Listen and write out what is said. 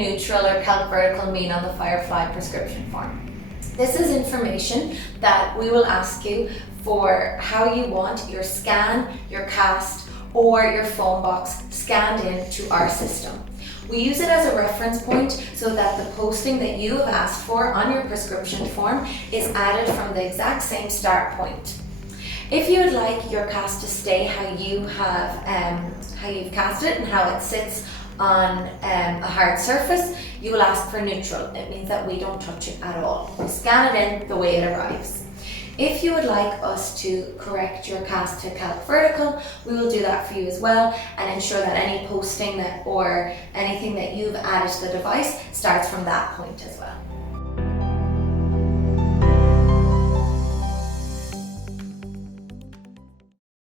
neutral or Calc Vertical mean on the Firefly prescription form? This is information that we will ask you for how you want your scan, your cast, or your foam box scanned into our system. We use it as a reference point so that the posting that you have asked for on your prescription form is added from the exact same start point. If you would like your cast to stay how you've cast it and how it sits on a hard surface, you will ask for neutral. It means that we don't touch it at all. We scan it in the way it arrives. If you would like us to correct your cast to Calc Vertical, we will do that for you as well and ensure that any posting or anything that you've added to the device starts from that point as well.